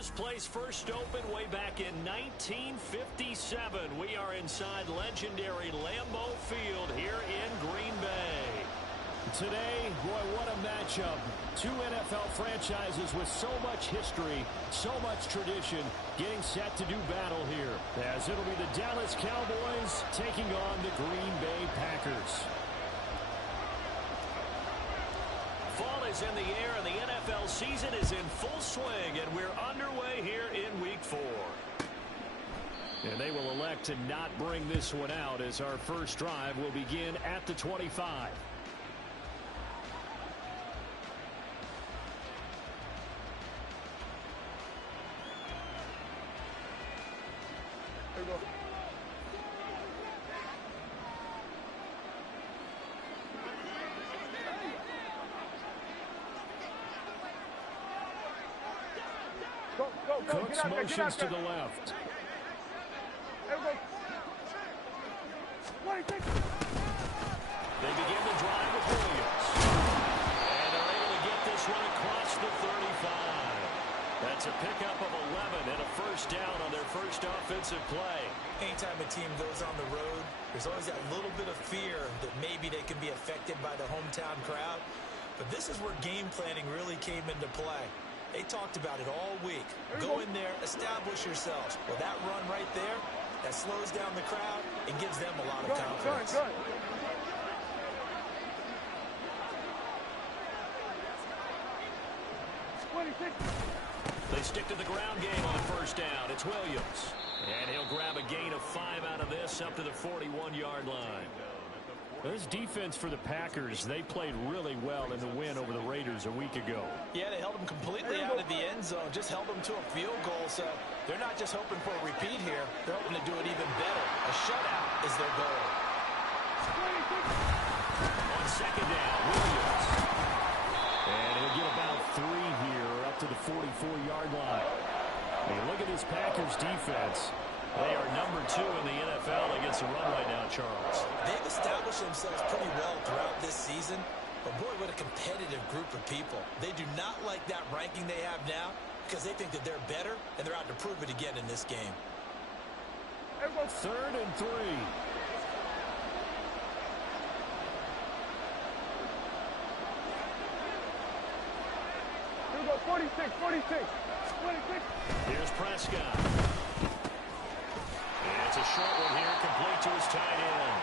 This place first opened way back in 1957. We are inside legendary Lambeau Field here in Green Bay. Today, boy, what a matchup. Two NFL franchises with so much history, so much tradition, getting set to do battle here, as it'll be the Dallas Cowboys taking on the Green Bay Packers. Fall is in the air, and the NFL season is in full swing, and we're underway here in Week 4. And they will elect to not bring this one out, as our first drive will begin at the 25. Cooks motions to the left. They begin the drive with Williams. And they're able to get this one across the 35. That's a pickup of 11 and a first down on their first offensive play. Anytime a team goes on the road, there's always that little bit of fear that maybe they can be affected by the hometown crowd. But this is where game planning really came into play. They talked about it all week. Go in there, establish yourselves. Well, that run right there, that slows down the crowd and gives them a lot of confidence. They stick to the ground game on first down. It's Williams. And he'll grab a gain of 5 out of this up to the 41-yard line. This defense for the Packers, they played really well in the win over the Raiders a week ago. Yeah, they held them completely out of the end zone, just held them to a field goal. So they're not just hoping for a repeat here. They're hoping to do it even better. A shutout is their goal. On second down, Williams. And he'll get about 3 here up to the 44-yard line. Hey, look at this Packers defense. They are number 2 in the NFL against the run right now, Charles. They've established themselves pretty well throughout this season. But, boy, what a competitive group of people. They do not like that ranking they have now because they think that they're better, and they're out to prove it again in this game. 3rd and 3. Here we go, 46, 46. Here's Prescott. It's a short one here, complete to his tight end.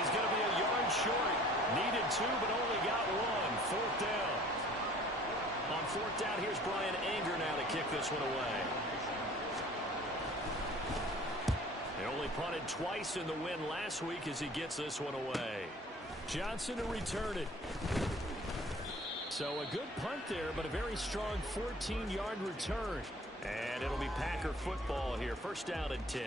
He's going to be a yard short. Needed 2, but only got 1. 4th down. On 4th down, here's Brian Anger now to kick this one away. They only punted twice in the win last week as he gets this one away. Johnson to return it. So a good punt there, but a very strong 14-yard return. And it'll be Packer football here. First down and 10.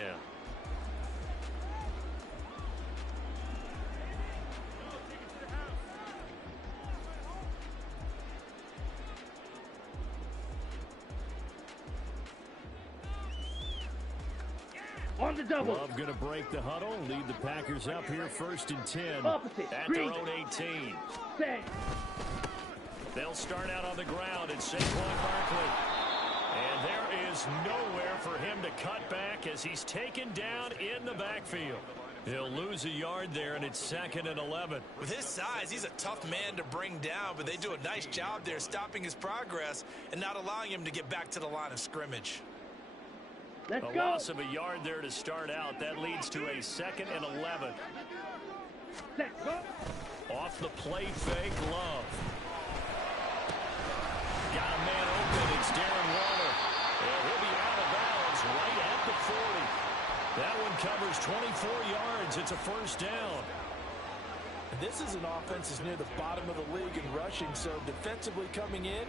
On the double. Love going to break the huddle, lead the Packers up here 1st and 10 Opposite. at Green. their own 18. Set. They'll start out on the ground at Saquon Barkley. And there is nowhere for him to cut back as he's taken down in the backfield. He'll lose a yard there, and it's 2nd and 11. With his size, he's a tough man to bring down, but they do a nice job there stopping his progress and not allowing him to get back to the line of scrimmage. Let's A go. loss of a yard there to start out. That leads to a 2nd and 11. Set. Go. Off the play fake, Love. Got a man open. It's Darren Waller. And he'll be out of bounds right at the 40. That one covers 24 yards. It's a first down. This is an offense that's near the bottom of the league in rushing, so defensively coming in,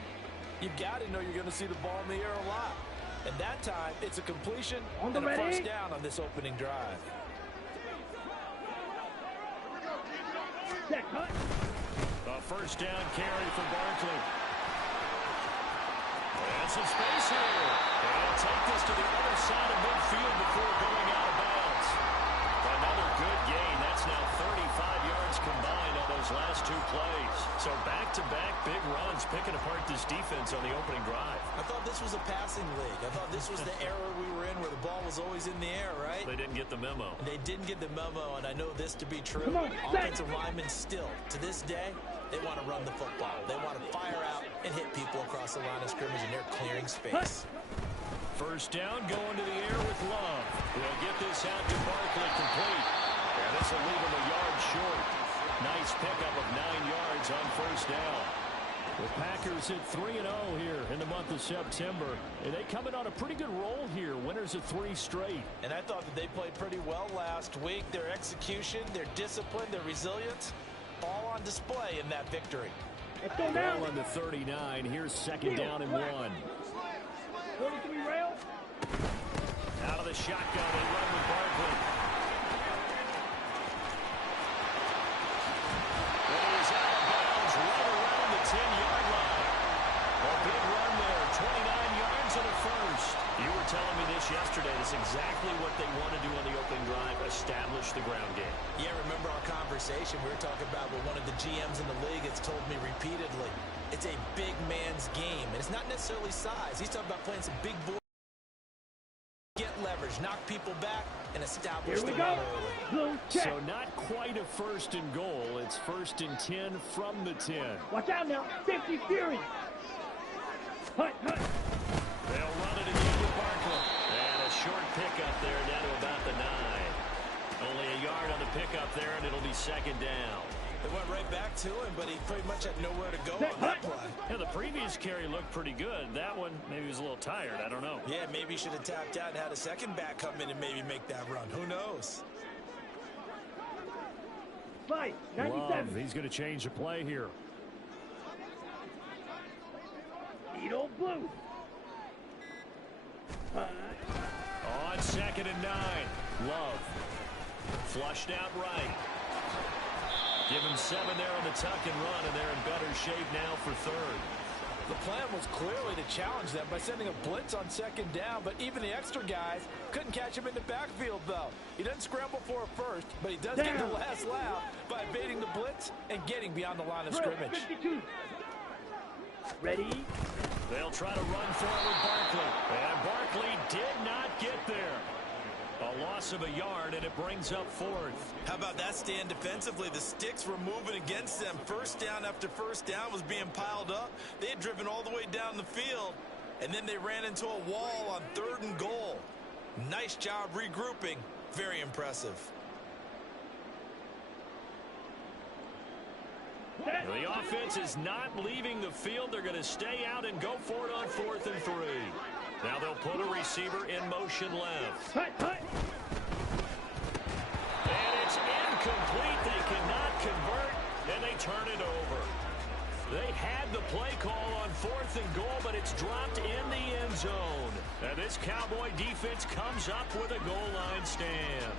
you've got to know you're going to see the ball in the air a lot. And that time, it's a completion and a first down on this opening drive. A first down carry for Barkley. And some space here. And he'll take this to the other side of midfield before going out of bounds. Another good gain. That's now 35 yards combined on those last 2 plays. So back-to-back big runs offense picking apart this defense on the opening drive. I thought this was a passing league. I thought this was the era we were in where the ball was always in the air, right? They didn't get the memo. They didn't get the memo, and I know this to be true. Come on, Offensive linemen still, to this day, they want to run the football. They want to fire out and hit people across the line of scrimmage, and they're clearing space. First down, going to the air with Love. We'll get this out to Barkley complete. And this will leave him a yard short. Nice pickup of 9 yards on first down. The Packers at 3-0 here in the month of September. And they come in on a pretty good roll here. Winners of 3 straight. And I thought that they played pretty well last week. Their execution, their discipline, their resilience, all on display in that victory. Let's go down. Ball on the 39. Here's second down and 1. 43 rail. Out of the shotgun, they run with Barkley. It is out of bounds right around the 10-yard line. A big run there, 29 yards and a first. You were telling me this yesterday. This is exactly what they want to do on the opening drive, establish the ground game. Yeah, remember our conversation we were talking about with one of the GMs in the league has told me repeatedly, it's a big man's game. And it's not necessarily size. He's talking about playing some big boy. Get leverage, knock people back, and establish the run early. Blue check. So not quite a first and goal. It's first and 10 from the 10. Watch out now. 50 Fury. Hut, hut. They'll run it again with Barkley. And a short pickup there down to about the 9. Only a yard on the pickup there, and it'll be second down. They went right back to him, but he pretty much had nowhere to go on that play. Yeah, the previous carry looked pretty good. That one, maybe he was a little tired. I don't know. Yeah, maybe he should have tapped out and had a second back come in and maybe make that run. Who knows? Fight. 97. Love, he's going to change the play here. Edo Blue. On second and 9. Love. Flushed out right. Give him 7 there on the tuck and run, and they're in better shape now for third. The plan was clearly to challenge them by sending a blitz on second down, but even the extra guys couldn't catch him in the backfield, though. He doesn't scramble for a first, but he does get the last laugh by evading the blitz and getting beyond the line of scrimmage. 52. Ready? They'll try to run for it with Barkley. And Barkley did not get there. A loss of a yard, and it brings up fourth. How about that stand defensively? The sticks were moving against them. First down after first down was being piled up. They had driven all the way down the field, and then they ran into a wall on third and goal. Nice job regrouping. Very impressive. The offense is not leaving the field. They're going to stay out and go for it on 4th and 3. Now they'll put a receiver in motion left. Hut, hut. And it's incomplete. They cannot convert, and they turn it over. They had the play call on 4th and goal, but it's dropped in the end zone. And this Cowboy defense comes up with a goal line stand.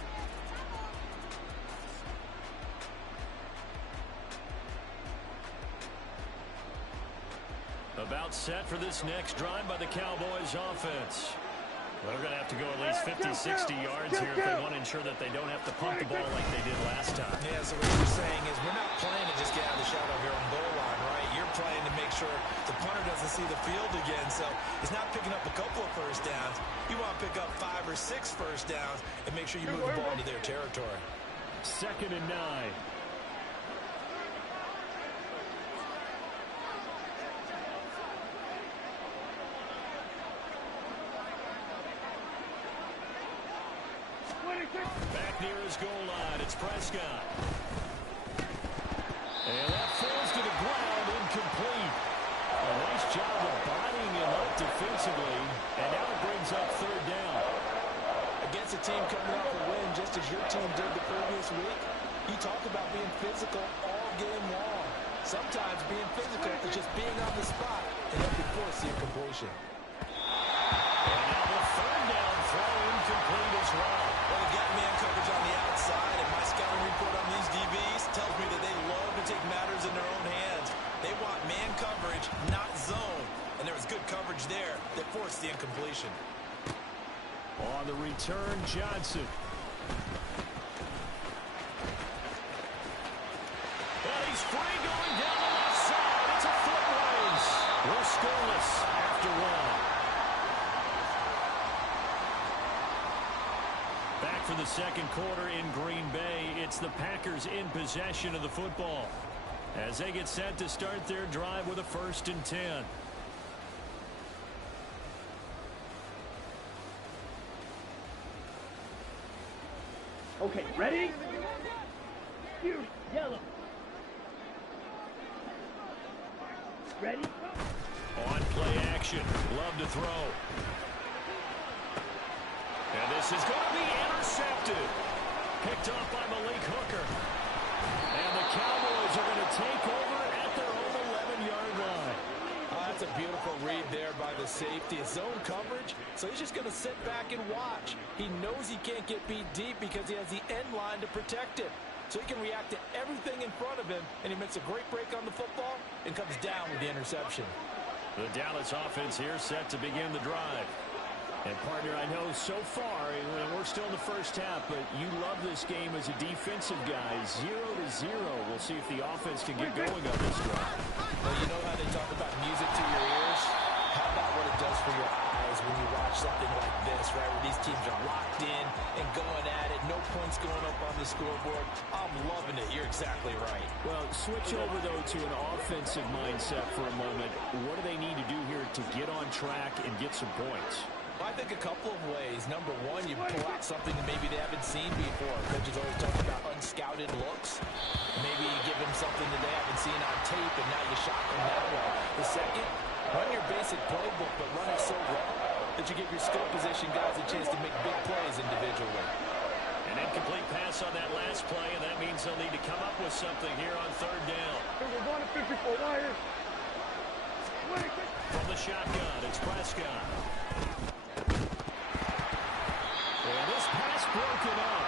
About set for this next drive by the Cowboys offense. They're going to have to go at least 50, 60 yards here if they want to ensure that they don't have to pump the ball like they did last time. Yeah, so what you're saying is we're not playing to just get out of the shadow of your own goal line, right? You're playing to make sure the punter doesn't see the field again. So it's not picking up a couple of first downs. You want to pick up 5 or 6 first downs and make sure you move the ball into their territory. Second and 9. Back near his goal line, it's Prescott. And that falls to the ground, incomplete. A nice job of bodying him up defensively, and now it brings up third down. Against a team coming off a win just as your team did the previous week, you talk about being physical all game long. Sometimes being physical is just being on the spot and help you force the incompletion. And now the third down throw incomplete as well. Well, they got man coverage on the outside, and my scouting report on these DBs tells me that they love to take matters in their own hands. They want man coverage, not zone. And there was good coverage there that forced the incompletion. On the return, Johnson. Well, he's free going down the left side. It's a foot race. Back for the second quarter in Green Bay. It's the Packers in possession of the football as they get set to start their drive with a 1st and 10. Okay, ready? Here, yellow. Ready? On play action. Love to throw. And this is going to be intercepted. Picked up by Malik Hooker. And the Cowboys are going to take over at their own 11-yard line. That's a beautiful read there by the safety. It's zone coverage, so he's just going to sit back and watch. He knows he can't get beat deep because he has the end line to protect him. So he can react to everything in front of him, and he makes a great break on the football and comes down with the interception. The Dallas offense here set to begin the drive. And, partner, I know so far, and we're still in the first half, but you love this game as a defensive guy. 0-0. We'll see if the offense can get going on this drive. Well, you know how they talk about music to your ears? How about what it does for your eyes when you watch something like this, right, where these teams are locked in and going at it, no points going up on the scoreboard? I'm loving it. You're exactly right. Well, switch over, though, to an offensive mindset for a moment. What do they need to do here to get on track and get some points? I think a couple of ways. Number one, you pull out something that maybe they haven't seen before. Coaches always talk about unscouted looks. Maybe you give them something that they haven't seen on tape, and now you shock them that way. The second, run your basic playbook, but run it so well that you give your skill position guys a chance to make big plays individually. An incomplete pass on that last play, and that means they'll need to come up with something here on 3rd down. We're going to 54 wires. From the shotgun, it's Prescott. And this pass broken up.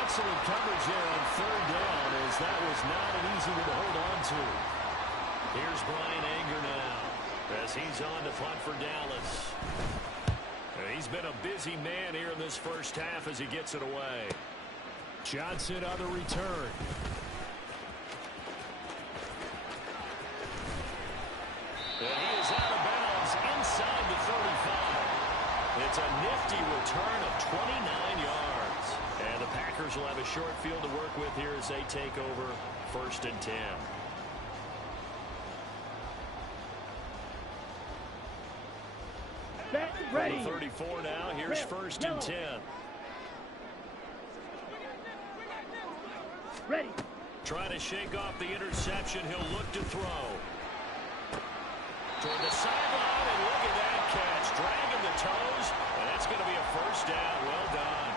Excellent coverage there on 3rd down, as that was not an easy one to hold on to. Here's Brian Anger now as he's on to punt for Dallas. He's been a busy man here in this first half as he gets it away. Johnson on the return. And he is out of bounds inside the 35. It's a nifty return of 29 yards. And the Packers will have a short field to work with here as they take over 1st and 10. Ready. From the 34 now, here's 1st and 10. Ready. Trying to shake off the interception. He'll look to throw. Toward the sideline, and look at that catch. Dragging the toes, and that's going to be a 1st down. Well done.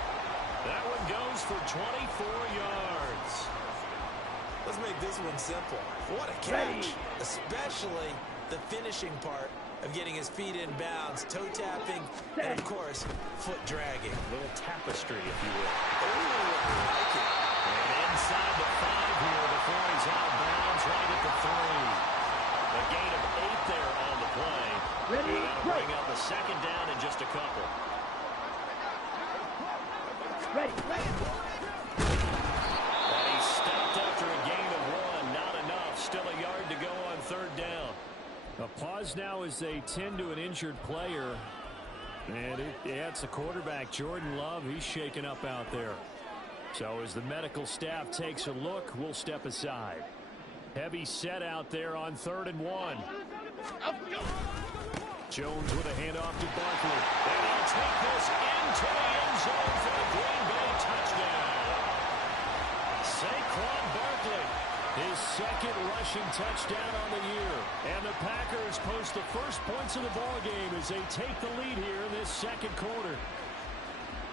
That one goes for 24 yards. Let's make this one simple. What a catch. Especially the finishing part of getting his feet in bounds, toe tapping, and of course, foot dragging. A little tapestry, if you will. Ooh, I like it. And inside the 5 here before he's out of bounds right at the 3. A gain of 8 there on the play. Ready, and that'll bring up the 2nd down in just a couple. Ready. And he stopped after a gain of 1. Not enough. Still a yard to go on 3rd down. A pause now as they tend to an injured player. And it's the quarterback, Jordan Love. He's shaken up out there. So as the medical staff takes a look, we'll step aside. Heavy set out there on 3rd and 1. Jones with a handoff to Barkley. And he'll take this into the end zone for the Green Bay touchdown. Saquon Barkley, his 2nd rushing touchdown on the year. And the Packers post the first points of the ballgame as they take the lead here in this 2nd quarter.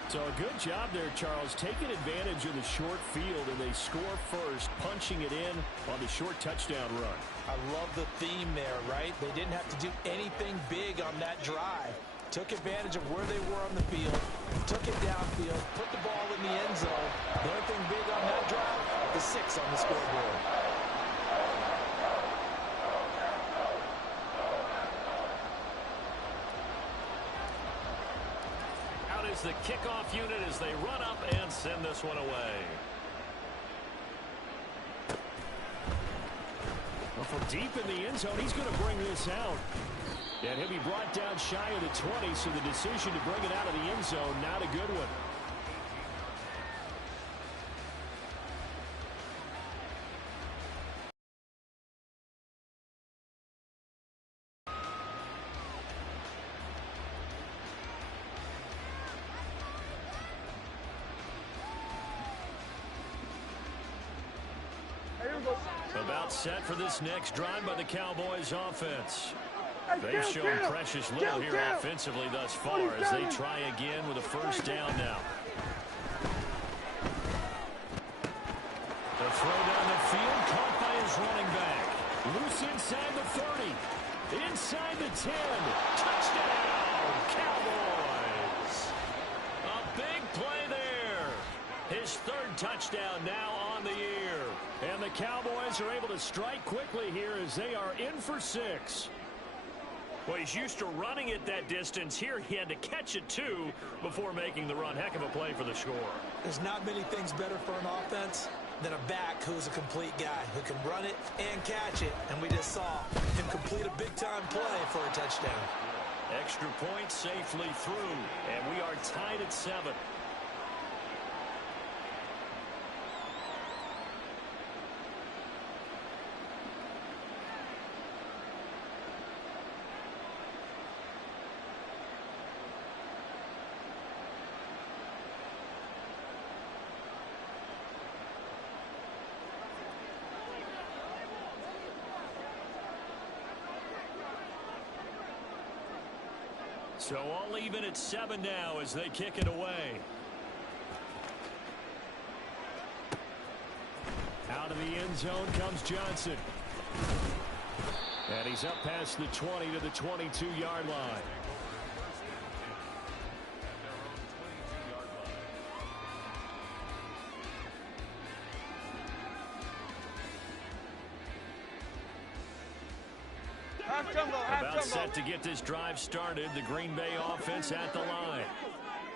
So a good job there, Charles, taking advantage of the short field, and they score first, punching it in on the short touchdown run. I love the theme there, right? They didn't have to do anything big on that drive. Took advantage of where they were on the field, took it downfield, put the ball in the end zone. The only thing big on that drive, the 6 on the scoreboard. Is the kickoff unit as they run up and send this one away. Well, from deep in the end zone, he's going to bring this out. And he'll be brought down shy of the 20, so the decision to bring it out of the end zone, not a good one. About set for this next drive by the Cowboys offense. They've shown precious little here offensively thus far as they try again with a first down now. The throw down the field caught by his running back. Loose inside the 30. Inside the 10. Touchdown, Cowboys. A big play there. His third touchdown now on the year. And the Cowboys are able to strike quickly here as they are in for 6. Well, he's used to running it that distance. Here he had to catch it, too, before making the run. Heck of a play for the score. There's not many things better for an offense than a back who's a complete guy who can run it and catch it. And we just saw him complete a big-time play for a touchdown. Extra point safely through, and we are tied at 7. So all even at 7 now as they kick it away. Out of the end zone comes Johnson. And he's up past the 20 to the 22-yard line. About set to get this drive started. The Green Bay offense at the line.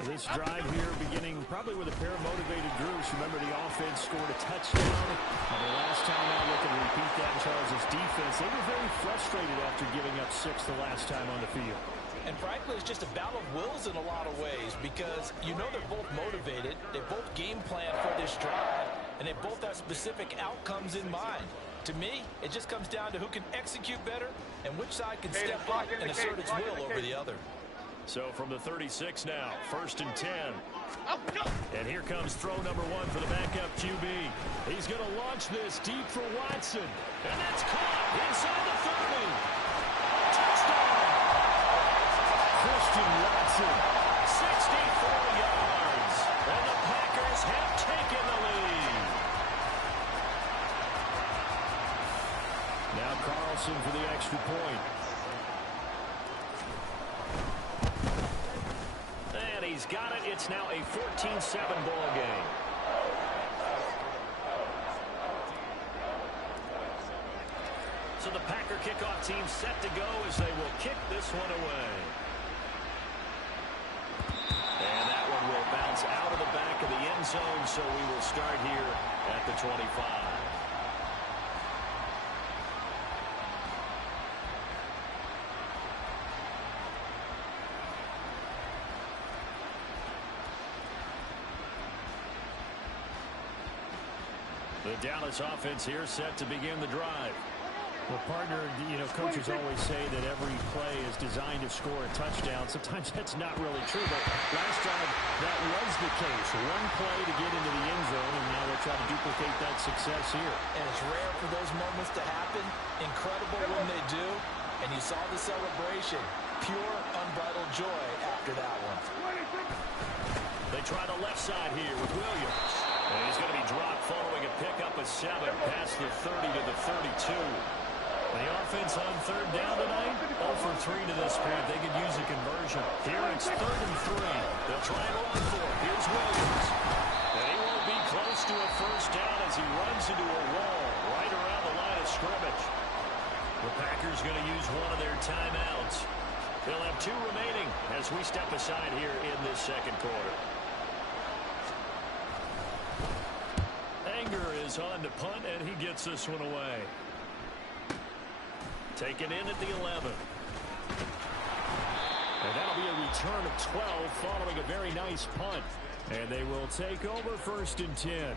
This drive here beginning probably with a pair of motivated groups. Remember, the offense scored a touchdown. The last time I look and repeat that, Charles' defense, they were very frustrated after giving up 6 the last time on the field. And frankly, it's just a battle of wills in a lot of ways because you know they're both motivated. They both game plan for this drive, and they both have specific outcomes in mind. To me, it just comes down to who can execute better and which side can step up and assert its will over the other. So from the 36 now, 1st and 10. And here comes throw number 1 for the backup QB. He's going to launch this deep for Watson. And that's caught inside the 30. Touchdown! Christian Watson, 64 yards. And the Packers have taken the lead. Now Carlson for the extra point. And he's got it. It's now a 14-7 ball game. So the Packer kickoff team set to go as they will kick this one away. And that one will bounce out of the back of the end zone, so we will start here at the 25. The Dallas offense here set to begin the drive. Well, partner, you know, coaches always say that every play is designed to score a touchdown. Sometimes that's not really true, but last time that was the case. One play to get into the end zone, and now they'll try to duplicate that success here. And it's rare for those moments to happen. Incredible when they do. And you saw the celebration. Pure, unbridled joy after that one. They try the left side here with Williams. And he's going to be dropped following a pickup of 7 past the 30 to the 32. The offense on 3rd down tonight, 0 for 3 to this point. They could use a conversion. Here it's 3rd and 3. They'll try and run for it. Here's Williams. And he won't be close to a first down as he runs into a wall right around the line of scrimmage. The Packers going to use one of their timeouts. They'll have 2 remaining as we step aside here in this second quarter. Anger is on to punt, and he gets this one away. Taken in at the 11. And that'll be a return of 12 following a very nice punt. And they will take over 1st and 10.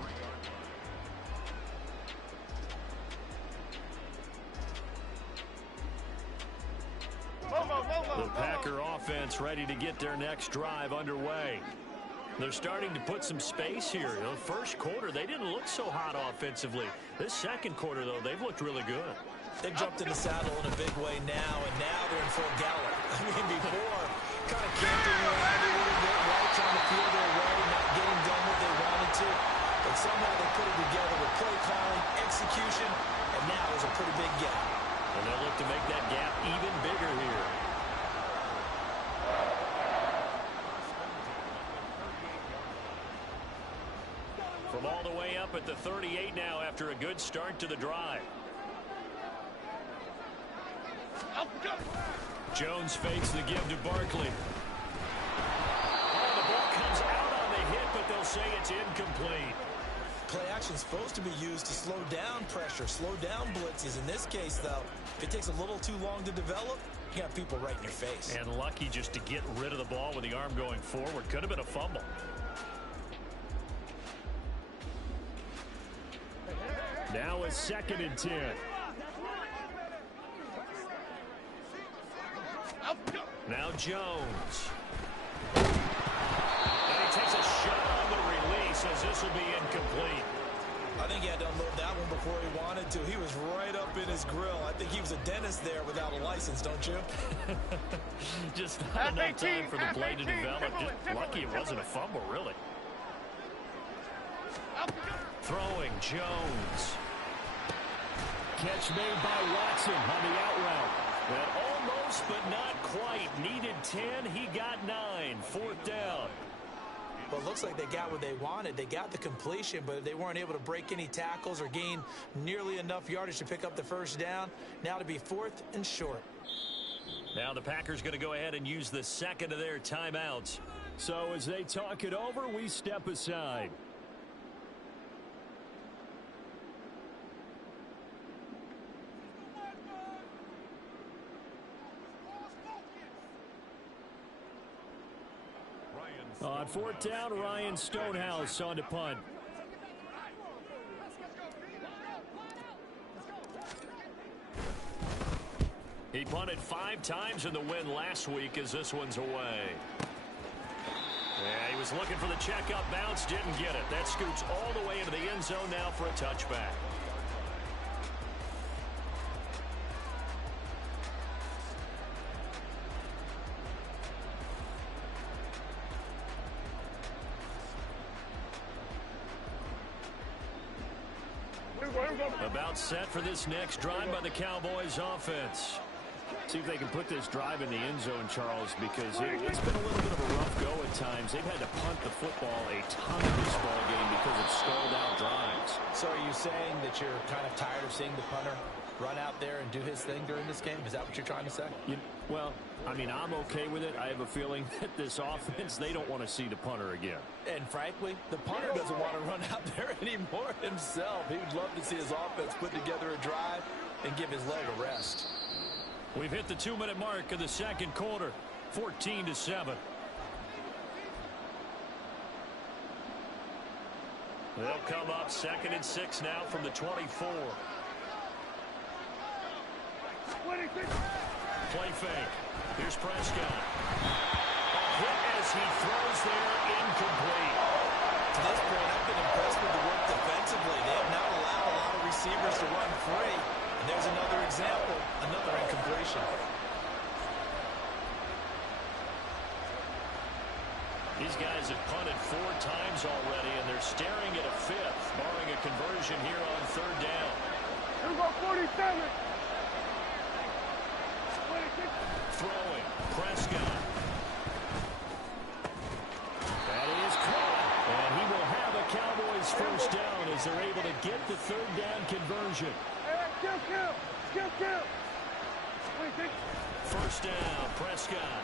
The Packer offense ready to get their next drive underway. They're starting to put some space here. You know, first quarter, they didn't look so hot offensively. This second quarter, though, they've looked really good. They've jumped in the saddle in a big way now, and now they're in full gallop. I mean, before, kind of canting around a little bit, right, trying to feel their way, not getting done what they wanted to. But somehow they put it together with play calling, execution, and now there's a pretty big gap. And they'll look to make that gap even bigger here. From all the way up at the 38 now after a good start to the drive. Jones fakes the give to Barkley. Oh, the ball comes out on the hit, but they'll say it's incomplete. Play action is supposed to be used to slow down pressure, slow down blitzes. In this case, though, if it takes a little too long to develop, you got people right in your face. And lucky just to get rid of the ball with the arm going forward. Could have been a fumble. Now a 2nd and 10. Now Jones. And he takes a shot on the release as this will be incomplete. I think he had to unload that one before he wanted to. He was right up in his grill. I think he was a dentist there without a license, don't you? Just not enough time for the play to develop. Just lucky it wasn't a fumble, really. Throwing Jones. Catch made by Watson on the out route. And almost, but not quite. Needed 10. He got 9. 4th down. Well, it looks like they got what they wanted. They got the completion, but they weren't able to break any tackles or gain nearly enough yardage to pick up the first down. Now to be 4th and short. Now the Packers going to go ahead and use the second of their timeouts. So as they talk it over, we step aside. On 4th down, Ryan Stonehouse on to punt. He punted 5 times in the win last week as this one's away. Yeah, he was looking for the checkup bounce, didn't get it. That scoots all the way into the end zone now for a touchback. About set for this next drive by the Cowboys offense. See if they can put this drive in the end zone, Charles, because it's been a little bit of a rough go at times. They've had to punt the football a ton of this ball game because of stalled out drives. So are you saying that you're kind of tired of seeing the punter run out there and do his thing during this game? Is that what you're trying to say? Well, I mean, I'm okay with it. I have a feeling that this offense, they don't want to see the punter again. And frankly, the punter doesn't want to run out there anymore himself. He would love to see his offense put together a drive and give his leg a rest. We've hit the 2-minute mark of the second quarter, 14-7. They'll come up 2nd and 6 now from the 24. Play fake. Here's Prescott. A hit as he throws there, incomplete. To this point, I've been impressed with the work defensively. They have not allowed a lot of receivers to run free. And there's another example, another incompletion. These guys have punted 4 times already, and they're staring at a 5th, barring a conversion here on 3rd down. Here we go, 47. Throwing, Prescott. That is caught, and he will have a Cowboys first down as they're able to get the 3rd down conversion. Kill. 26. First down, Prescott.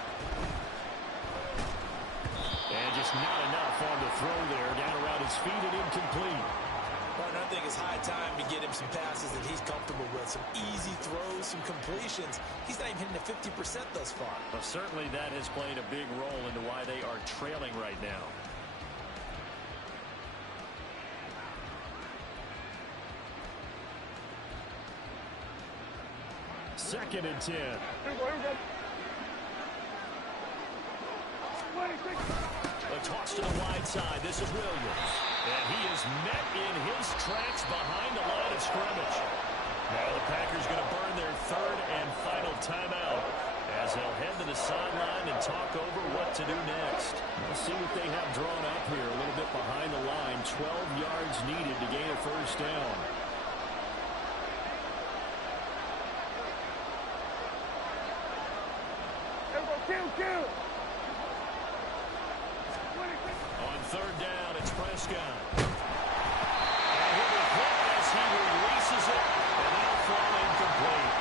And just not enough on the throw there, down around his feet and incomplete. But I think it's high time to get him some passes that he's comfortable with. Some easy throws, some completions. He's not even hitting the 50% thus far. Well, certainly that has played a big role into why they are trailing right now. Second and 10. A toss to the wide side. This is Williams. And he is met in his tracks behind the line of scrimmage. Now the Packers going to burn their third and final timeout as they'll head to the sideline and talk over what to do next. Let's see what they have drawn up here. A little bit behind the line. 12 yards needed to gain a first down. Kill. On third down, it's Prescott. And he'll be hit as he releases it, and that'll fall incomplete.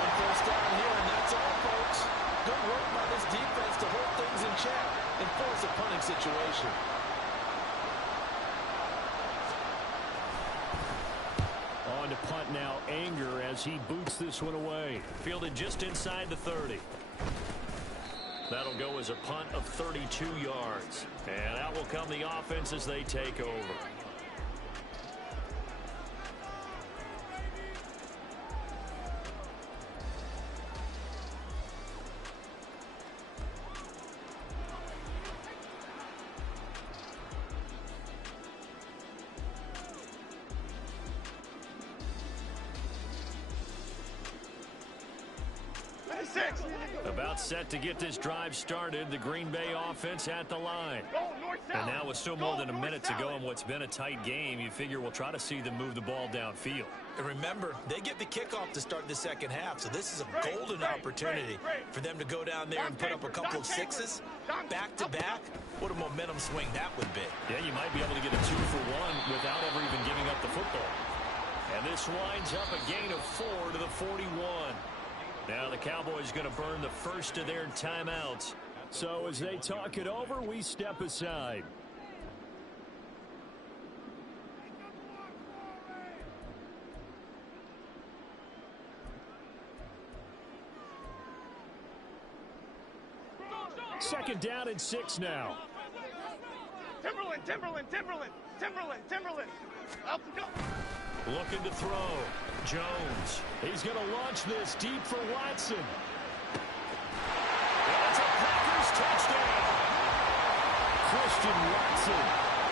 One first down here, and that's all, folks. Good work by this defense to hold things in check and force a punting situation. On to punt now, Anger, as he boots this one away. Fielded just inside the 30. That'll go as a punt of 32 yards. And out will come the offense as they take over. About set to get this drive started. The Green Bay offense at the line. And now with still more than a minute to go in what's been a tight game, you figure we'll try to see them move the ball downfield. And remember, they get the kickoff to start the second half, so this is a golden opportunity for them to go down there and put up a couple of sixes back-to-back. What a momentum swing that would be. Yeah, you might be able to get a 2-for-1 without ever even giving up the football. And this winds up a gain of 4 to the 41. Now the Cowboys going to burn the first of their timeouts. So as they talk it over, we step aside. Second down and 6 now. Timberland. Up and go. Looking to throw. Jones. He's going to launch this deep for Watson. That's a Packers touchdown. Christian Watson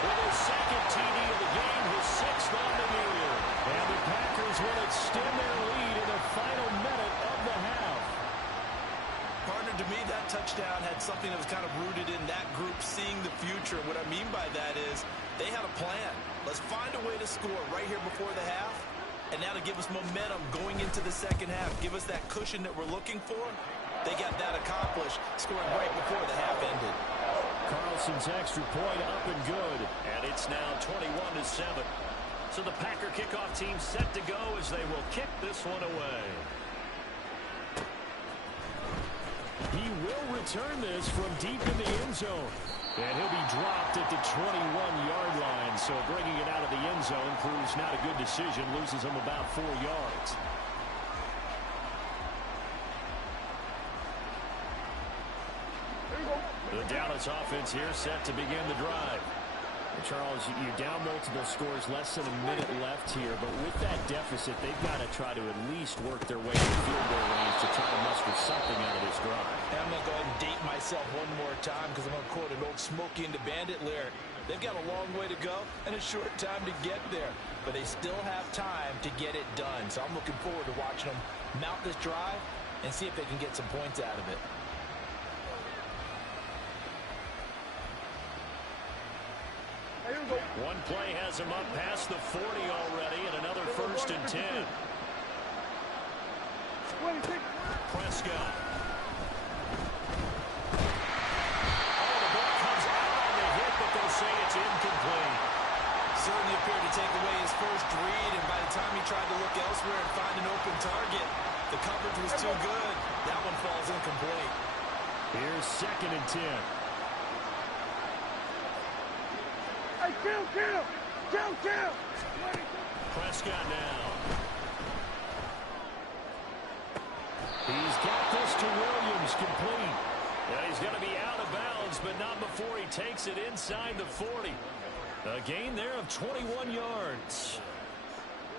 with his second TD of the game, his 6th on the year. And the Packers will extend their lead in the final minute of the half. Partner, to me, that touchdown had something that was kind of rooted in that group seeing the future. What I mean by that is they had a plan. Let's find a way to score right here before the half. And now to give us momentum going into the second half, give us that cushion that we're looking for. They got that accomplished, scoring right before the half ended. Carlson's extra point up and good. And it's now 21-7. So the Packer kickoff team set to go as they will kick this one away. He will return this from deep in the end zone. And he'll be dropped at the 21-yard line. So bringing it out of the end zone proves not a good decision. Loses him about 4 yards. The Dallas offense here set to begin the drive. Charles, you're down multiple scores, less than a minute left here. But with that deficit, they've got to try to at least work their way to the field goal range to try to muster something out of this drive. I'm going to go ahead and date myself one more time because I'm going to quote an old Smokey and the Bandit lyric. They've got a long way to go and a short time to get there. But they still have time to get it done. So I'm looking forward to watching them mount this drive and see if they can get some points out of it. One play has him up past the 40 already, and another 1st and 10. Prescott. Oh, the ball comes out on the hit, but they'll say it's incomplete. Certainly appeared to take away his first read, and by the time he tried to look elsewhere and find an open target, the coverage was too good. That one falls incomplete. Here's 2nd and 10. Kill! Prescott now. He's got this to Williams, complete. Yeah, he's going to be out of bounds, but not before he takes it inside the 40. A gain there of 21 yards.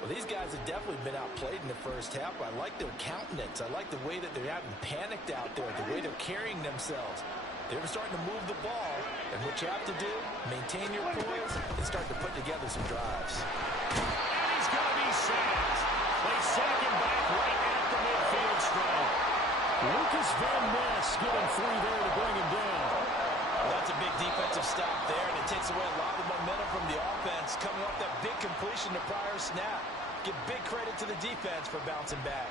Well, these guys have definitely been outplayed in the first half. I like their countenance. I like the way that they haven't panicked out there, the way they're carrying themselves. They were starting to move the ball, And what you have to do, maintain your poise and start to put together some drives. And he's going to be sacked. They sack him back right at the midfield stripe. Lucas Van Ness getting free there to bring him down. Well, that's a big defensive stop there, and it takes away a lot of momentum from the offense coming off that big completion to prior snap. Give big credit to the defense for bouncing back.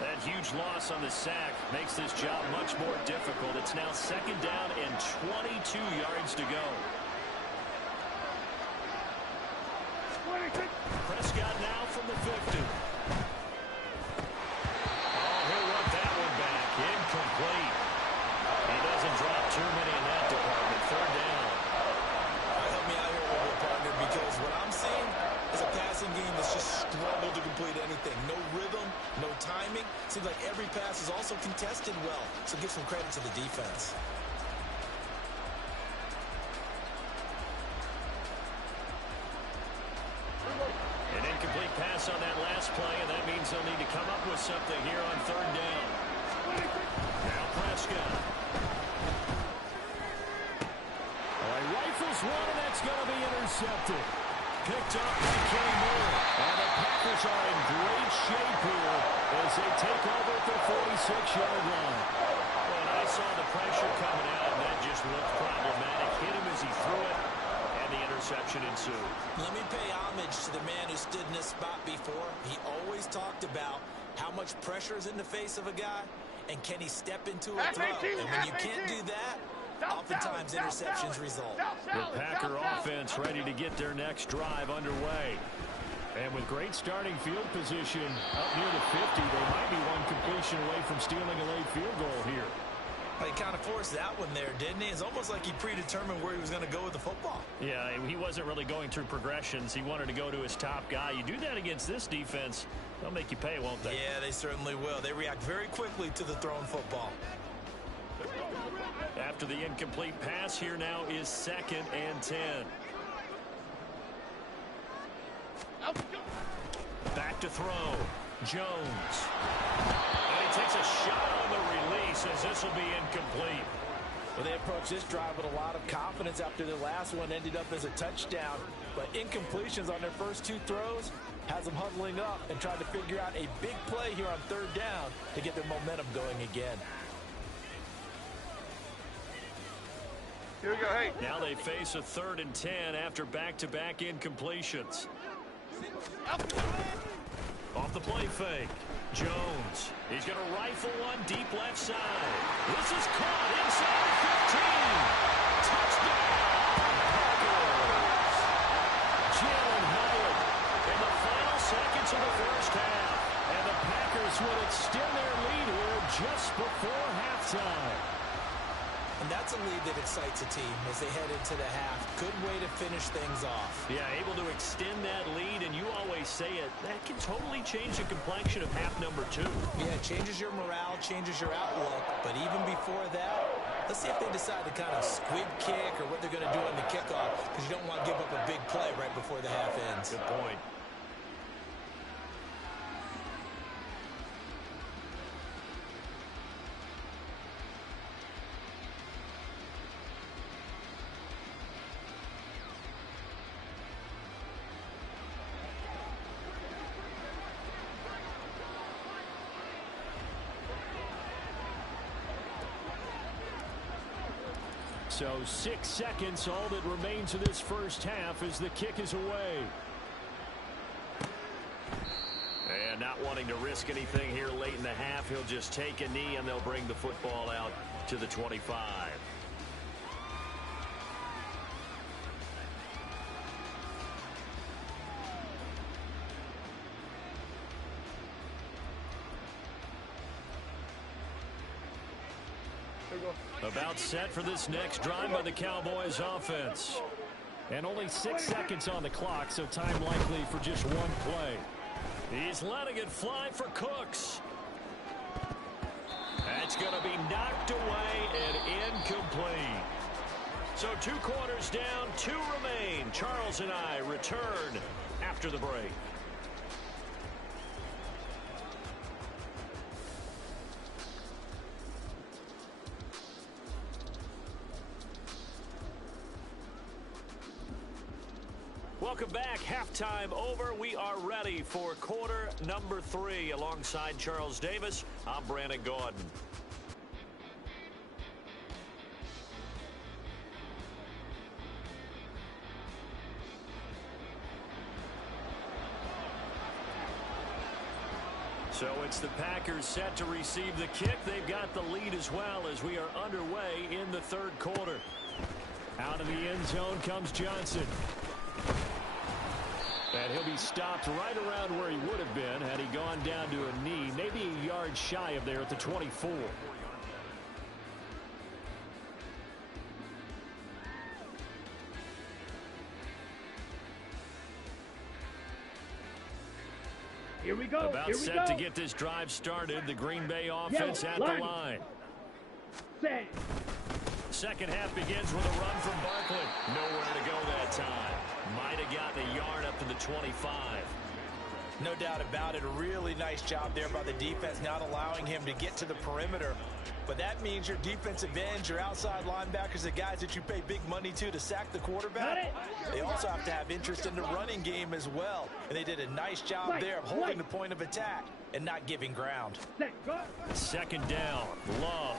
That huge loss on the sack makes this job much more difficult. It's now 2nd down and 22 yards to go. Prescott now from the 50. Oh, he'll want that one back. Incomplete. He doesn't drop too many in that department. 3rd down. Help me out here a little bit, partner, because what I'm seeing is a passing game that's just struggled to complete anything. No rhythm, no timing. Seems like every pass is also contested well, so give some credit to the defense. An incomplete pass on that last play, and that means they'll need to come up with something here on 3rd down. Now Prescott. He rifles one, and that's going to be intercepted. Picked up by Kenny Moore. And the Packers are in great shape here as they take over at the 46-yard line. Well, I saw the pressure coming out, and that just looked problematic. Hit him as he threw it, and the interception ensued. Let me pay homage to the man who stood in this spot before. He always talked about how much pressure is in the face of a guy, and can he step into a throw. And when you can't do that, oftentimes interceptions result. The Packer offense ready to get their next drive underway. And with great starting field position up near the 50, they might be one completion away from stealing a late field goal here. He kind of forced that one there, didn't he? It's almost like he predetermined where he was going to go with the football. Yeah, he wasn't really going through progressions. He wanted to go to his top guy. You do that against this defense, they'll make you pay, won't they? Yeah, they certainly will. They react very quickly to the thrown football. After the incomplete pass, here now is 2nd and 10. Back to throw. Jones. And he takes a shot on the release as this will be incomplete. Well, they approached this drive with a lot of confidence after their last one ended up as a touchdown. But incompletions on their first 2 throws has them huddling up and trying to figure out a big play here on 3rd down to get their momentum going again. Here we go, hey. Now they face a 3rd and 10 after back-to-back incompletions. Off the play fake. Jones. He's going to rifle one deep left side. This is caught inside the 15. Touchdown, Packers. Jalen Hyatt in the final seconds of the first half. And the Packers will extend their lead here just before halftime. And that's a lead that excites a team as they head into the half. Good way to finish things off. Yeah, able to extend that lead, and you always say it, that can totally change the complexion of half number 2. Yeah, it changes your morale, changes your outlook. But even before that, let's see if they decide to kind of squib kick or what they're going to do on the kickoff, because you don't want to give up a big play right before the half ends. Good point. So 6 seconds, all that remains of this first half as the kick is away. And not wanting to risk anything here late in the half, he'll just take a knee and they'll bring the football out to the 25. About set for this next drive by the Cowboys offense. And only 6 seconds on the clock, so time likely for just one play. He's letting it fly for Cooks. That's going to be knocked away and incomplete. So 2 quarters down, 2 remain. Charles and I return after the break. Welcome back. Halftime over. We are ready for quarter number 3. Alongside Charles Davis, I'm Brandon Gaudin. So it's the Packers set to receive the kick. They've got the lead as well as we are underway in the third quarter. Out of the end zone comes Johnson. And he'll be stopped right around where he would have been had he gone down to a knee, maybe a yard shy of there at the 24. Here we go. About Here we set go. to get this drive started. The Green Bay offense at the line. Set. Second half begins with a run from Barkley. Nowhere to go that time. Might have gotten a yard up to the 25. No doubt about it. A really nice job there by the defense, not allowing him to get to the perimeter. But that means your defensive ends, your outside linebackers, the guys that you pay big money to sack the quarterback, they also have to have interest in the running game as well. And they did a nice job there of holding the point of attack and not giving ground. Second down. Love.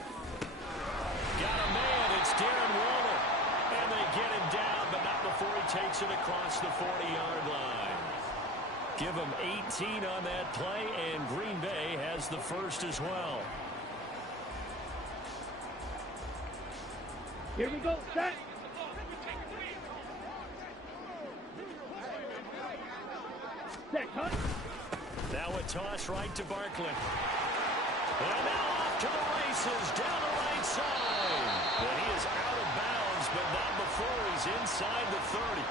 Got a man. It's Darren Waller. And they get him down, but not before he takes it across the 40-yard line. Give him 18 on that play, and Green Bay has the first as well. Here we go. Set. Set. Cut. Now a toss right to Barkley. And now off to the races down the right side. And he is out of bounds, but not before he's inside the 30.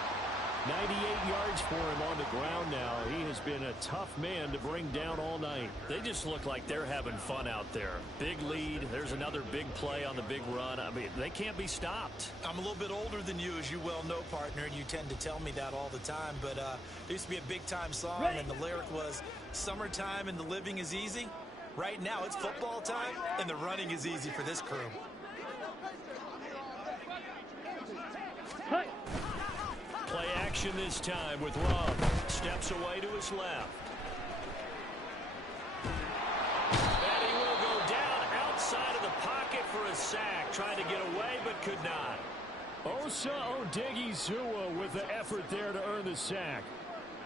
98 yards for him on the ground now. He has been a tough man to bring down all night. They just look like they're having fun out there. Big lead. There's another big play on the big run. I mean, they can't be stopped. I'm a little bit older than you, as you well know, partner, and you tend to tell me that all the time. But there used to be a big-time song, and the lyric was, "Summertime and the living is easy." Right now, it's football time, and the running is easy for this crew. Cut. Play action this time with Love. Steps away to his left. And he will go down outside of the pocket for a sack. Trying to get away, but could not. Osa Odighizuwa with the effort there to earn the sack.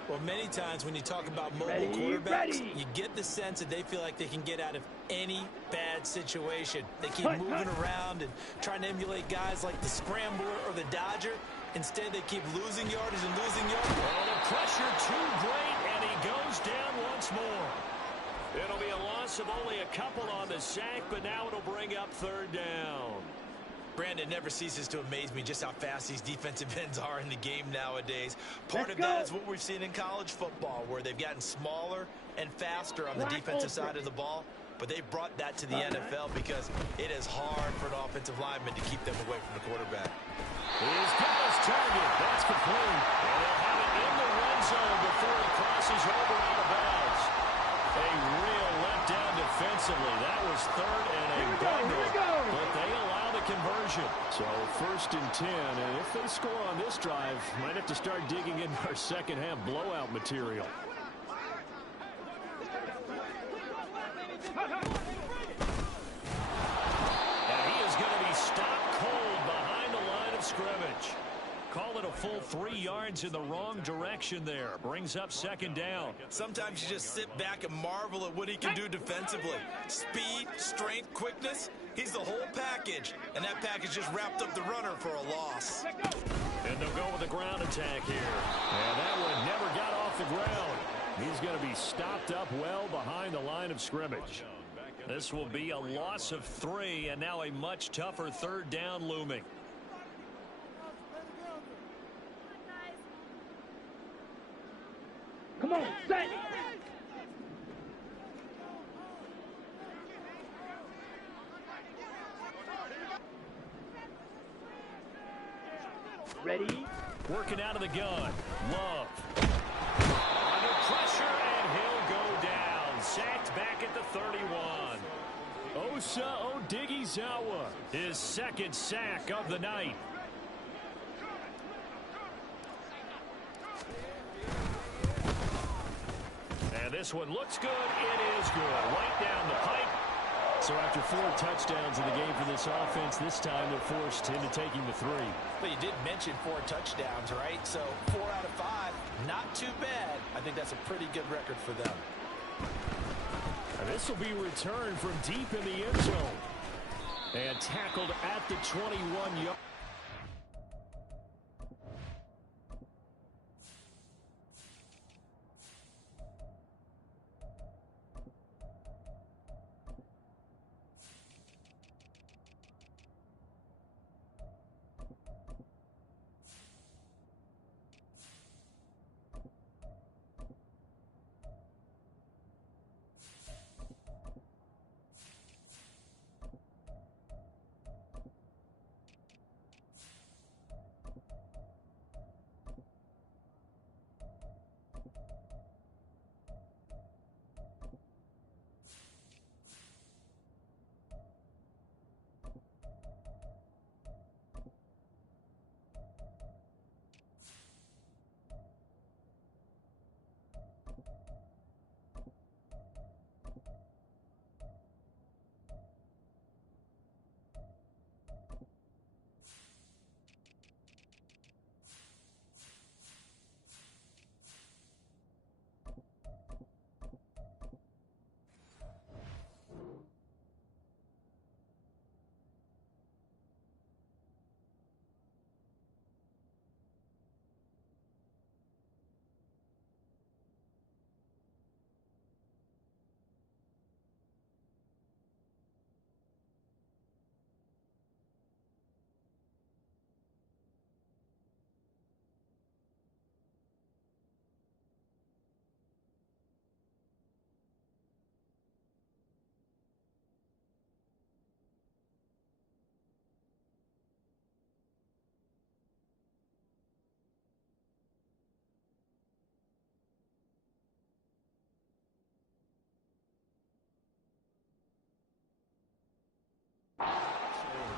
Well, many times when you talk about mobile quarterbacks, you get the sense that they feel like they can get out of any bad situation. They keep moving around and trying to emulate guys like the Scrambler or the Dodger. Instead, they keep losing yardage and losing yardage. Well, the pressure too great, and he goes down once more. It'll be a loss of only a couple on the sack, but now it'll bring up third down. Brandon, never ceases to amaze me just how fast these defensive ends are in the game nowadays. Part of that is what we've seen in college football, where they've gotten smaller and faster on the defensive side of the ball. But they brought that to the NFL because it is hard for an offensive lineman to keep them away from the quarterback. He's got his target. That's complete. And they'll have it in the red zone before he crosses over out of bounds. A real letdown defensively. That was third and a bundle. But they allow the conversion. So 1st and 10, and if they score on this drive, might have to start digging in our second half blowout material. And he is going to be stopped cold behind the line of scrimmage. Call it a full 3 yards in the wrong direction there. Brings up second down. Sometimes you just sit back and marvel at what he can do defensively. Speed, strength, quickness. He's the whole package. And that package just wrapped up the runner for a loss. And they'll go with a ground attack here. And that one never got off the ground. He's going to be stopped up well behind the line of scrimmage. This will be a loss of 3, and now a much tougher third down looming. Come on, set. Ready? Working out of the gun. Love. Under pressure, and he'll go down. Sacked back at the 31. Osa Odighizuwa. His second sack of the night. This one looks good. It is good. Right down the pipe. So after 4 touchdowns in the game for this offense, this time they're forced into taking the 3. But you did mention 4 touchdowns, right? So 4 out of 5, not too bad. I think that's a pretty good record for them. And this will be returned from deep in the end zone. And tackled at the 21-yard.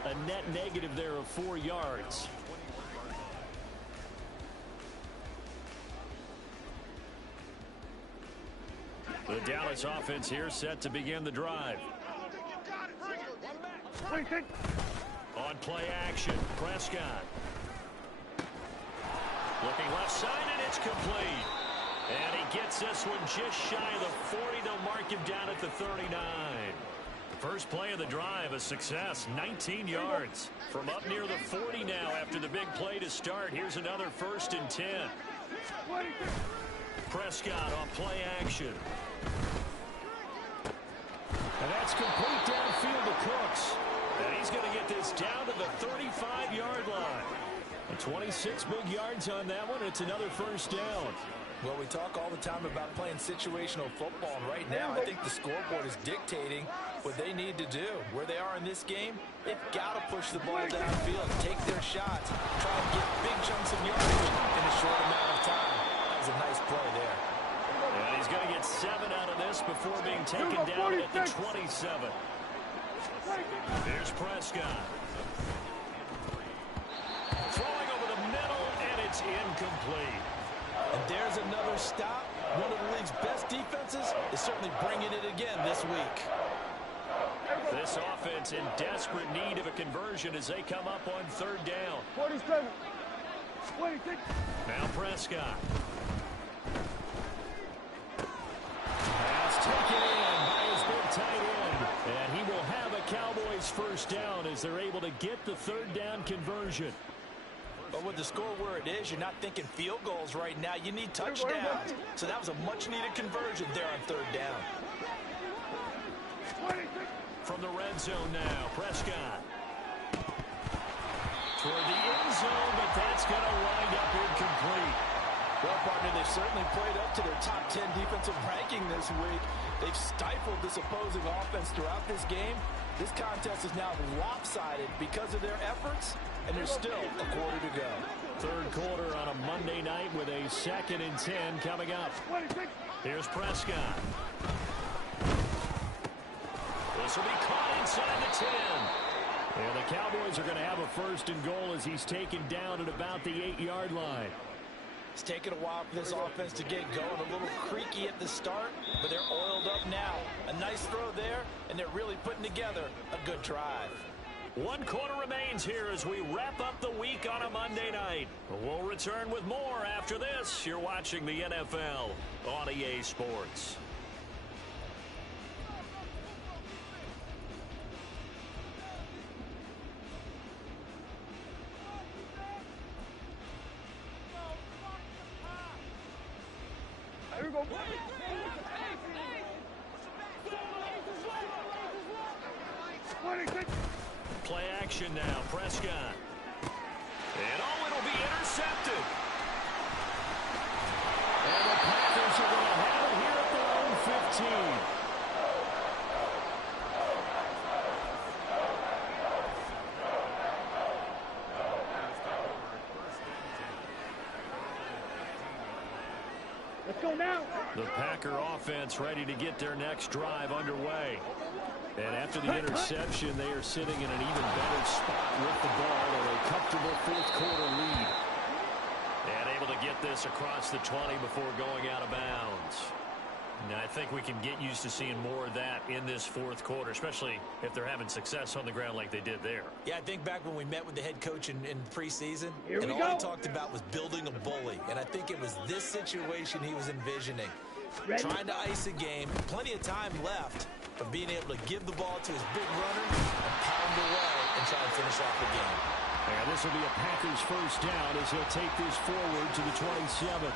A net negative there of 4 yards. The Dallas offense here set to begin the drive. On play action, Prescott. Looking left side, and it's complete. And he gets this one just shy of the 40. They'll mark him down at the 39. First play of the drive, a success, 19 yards. From up near the 40 now after the big play to start. Here's another 1st and 10. Prescott on play action. And that's complete downfield to Cooks. And he's going to get this down to the 35-yard line. And 26 big yards on that one. It's another 1st down. Well, we talk all the time about playing situational football, and right now I think the scoreboard is dictating what they need to do. Where they are in this game, they've got to push the ball downfield, take their shots, try and get big chunks of yardage in a short amount of time. That was a nice play there. And he's going to get 7 out of this before being taken down at the 27. Here's Prescott. Throwing over the middle, and it's incomplete. And there's another stop. One of the league's best defenses is certainly bringing it again this week. This offense in desperate need of a conversion as they come up on 3rd down. 47. 26. Now Prescott. Pass taken in by his big tight end. And he will have a Cowboys 1st down as they're able to get the 3rd down conversion. But with the score where it is, you're not thinking field goals right now. You need touchdowns. So that was a much-needed conversion there on 3rd down. From the red zone now, Prescott. Toward the end zone, but that's going to wind up incomplete. Well, partner, they've certainly played up to their top 10 defensive ranking this week. They've stifled this opposing offense throughout this game. This contest is now lopsided because of their efforts, and there's still a quarter to go. 3rd quarter on a Monday night with a 2nd and 10 coming up. Here's Prescott. This will be caught inside the 10. And the Cowboys are going to have a 1st and goal as he's taken down at about the 8-yard line. It's taken a while for this offense to get going. A little creaky at the start, but they're oiled up now. A nice throw there, and they're really putting together a good drive. 1 quarter remains here as we wrap up the week on a Monday night. We'll return with more after this. You're watching the NFL on EA Sports. Here we go. Play action now. Prescott. And it'll be intercepted. And the Packers are going to have it here at their own 15. Let's go now. The Packer offense ready to get their next drive underway. And after the interception, they are sitting in an even better spot with the ball in a comfortable fourth-quarter lead. And able to get this across the 20 before going out of bounds. Now, I think we can get used to seeing more of that in this fourth quarter, especially if they're having success on the ground like they did there. Yeah, I think back when we met with the head coach in preseason, and all he talked about was building a bully. And I think it was this situation he was envisioning. Ready? Trying to ice a game, plenty of time left, but being able to give the ball to his big runner and pound away and try and finish off the game. And this will be a Packers first down as he'll take this forward to the 27.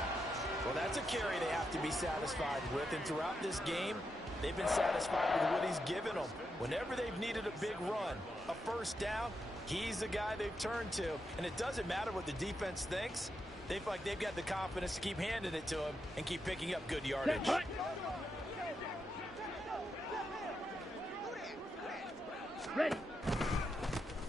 Well, that's a carry they have to be satisfied with, and throughout this game, they've been satisfied with what he's given them. Whenever they've needed a big run, a first down, he's the guy they've turned to. And it doesn't matter what the defense thinks. They feel like they've got the confidence to keep handing it to him and keep picking up good yardage. Ready.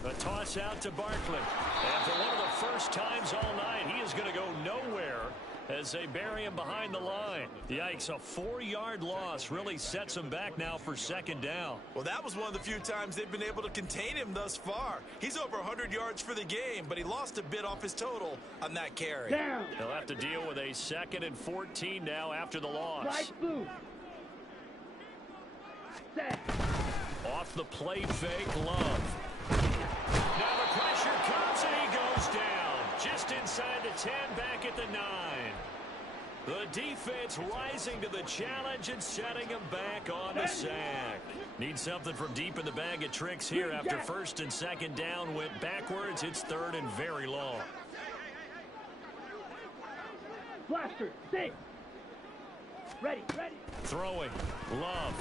A toss out to Barkley. And for one of the first times all night, he is going to go nowhere as they bury him behind the line. Yikes, a 4-yard loss really sets him back now for second down. Well, that was one of the few times they've been able to contain him thus far. He's over 100 yards for the game, but he lost a bit off his total on that carry. Down. He'll have to deal with a 2nd and 14 now after the loss. Right blue. Set. Off the play fake, Love. Now the pressure comes and he goes down. Just inside the 10, back at the 9. The defense rising to the challenge and setting him back on the sack. Need something from deep in the bag of tricks here after 1st and 2nd down went backwards. It's 3rd and very long. Blaster. Stay. Ready. Ready. Throwing. Love.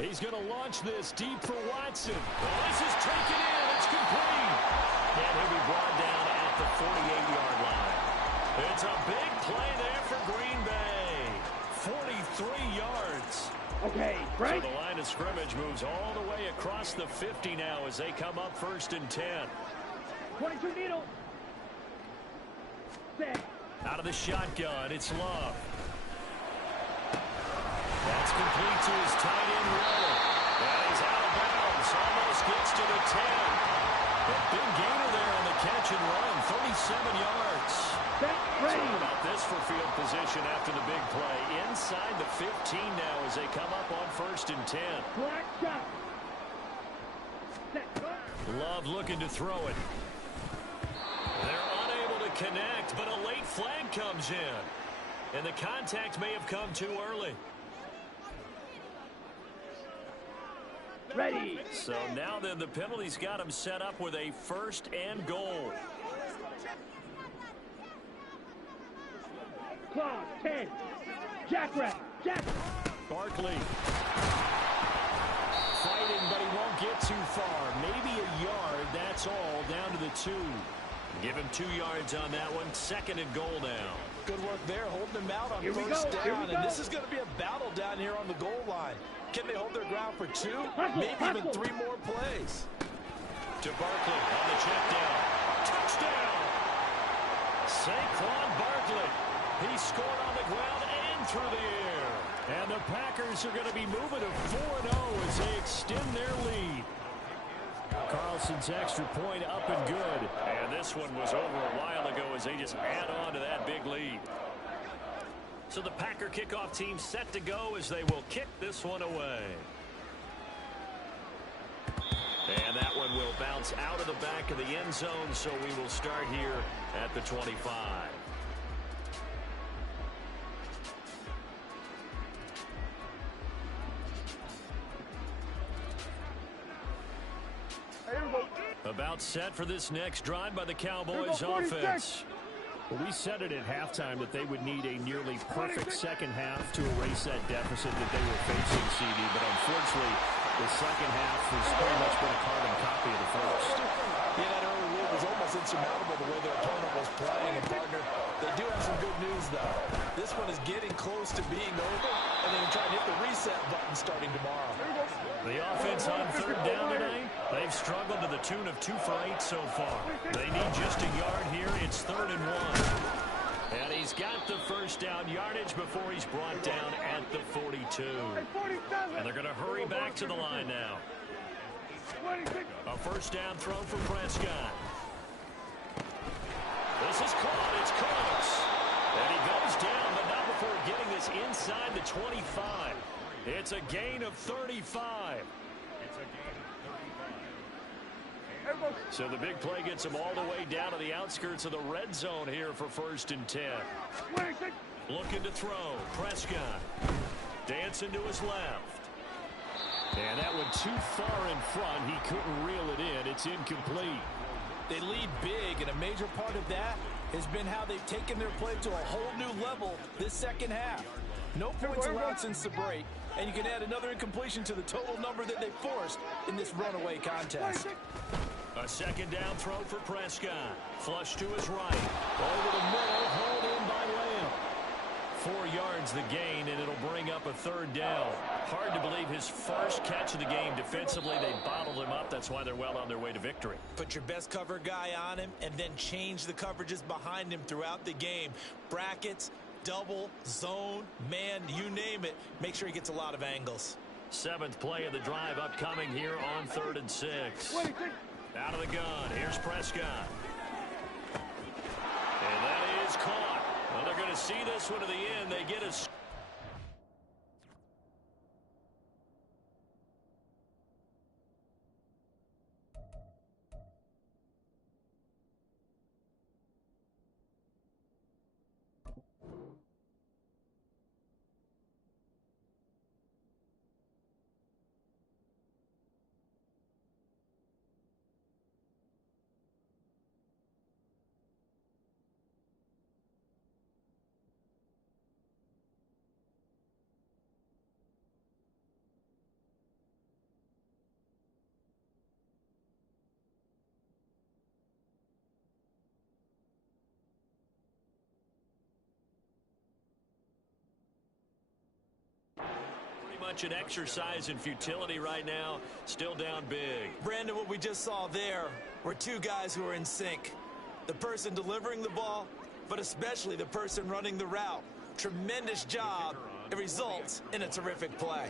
He's going to launch this deep for Watson. Well, this is taken in. It's complete. And he'll be brought down at the 48-yard line. It's a big play there for Green Bay. 43 yards. Okay, Frank. So the line of scrimmage moves all the way across the 50 now as they come up 1st and 10. 22 needle. Set. Out of the shotgun, it's Love. That's complete to his tight end, Waller. And he's out of bounds. Almost gets to the 10. A big gainer there on the catch and run. 37 yards. Set. Ready. Talk about this for field position after the big play. Inside the 15 now as they come up on 1st and 10. Black shot. Set. Love looking to throw it. They're unable to connect, but a late flag comes in. And the contact may have come too early. Ready. So now then the penalty's got him set up with a 1st and goal. Claw. 10. Jackrabbit. Jack. Barkley. Fighting, but he won't get too far. Maybe a yard, that's all, down to the 2. Give him 2 yards on that one. 2nd and goal now. Good work there, holding them out on Here we first go. Here down. we And go. this is going to be a battle down here on the goal line. Can they hold their ground for 2? Hustle, Maybe even hustle. 3 more plays. To Barkley on the check down. Touchdown! Saquon Barkley. He scored on the ground and through the air. And the Packers are going to be moving to 4-0 as they extend their lead. Carl, Johnson's extra point up and good. And this one was over a while ago as they just add on to that big lead. So the Packer kickoff team set to go as they will kick this one away. And that one will bounce out of the back of the end zone, so we will start here at the 25. About set for this next drive by the Cowboys offense. Well, we said it at halftime that they would need a nearly perfect second half to erase that deficit that they were facing, CD. But unfortunately, the second half has pretty much been a carbon copy of the first. Yeah, that early lead was almost insurmountable the way their opponent was playing. And, partner, they do have some good news, though. This one is getting close to being over, and then try to hit the reset button starting tomorrow. The offense on third down today, they've struggled to the tune of 2 for 8 so far. They need just a yard here. It's 3rd and 1. And he's got the first down yardage before he's brought down at the 42. And they're going to hurry back to the line now. A first down throw for Prescott. This is caught. It's close. And he goes down, but not before getting this inside the 25. It's a gain of 35. So the big play gets him all the way down to the outskirts of the red zone here for 1st and 10. Looking to throw. Prescott. Dancing to his left. And that one too far in front. He couldn't reel it in. It's incomplete. They lead big, and a major part of that has been how they've taken their play to a whole new level this second half. No points allowed since the break, and you can add another incompletion to the total number that they forced in this runaway contest. A second down throw for Prescott. Flush to his right. Over the middle, hauled in by Lamb. 4 yards the gain, and it'll bring up a 3rd down. Hard to believe his first catch of the game. Defensively, they bottled him up. That's why they're well on their way to victory. Put your best cover guy on him, and then change the coverages behind him throughout the game. Brackets, double, zone, man, you name it. Make sure he gets a lot of angles. 7th play of the drive upcoming here on 3rd and 6. Out of the gun. Here's Prescott. And that is caught. Well, they're going to see this one to the end. They get a... Much an exercise in futility right now. Still down big. Brandon, what we just saw there were 2 guys who are in sync. The person delivering the ball, but especially the person running the route. Tremendous job. It results in a terrific play.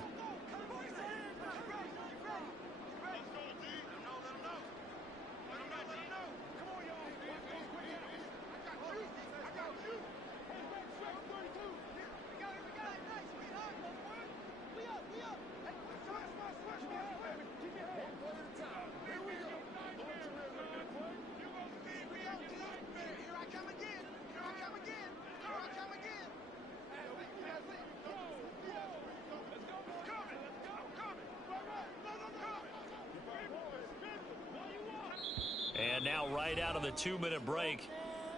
And now right out of the 2-minute break,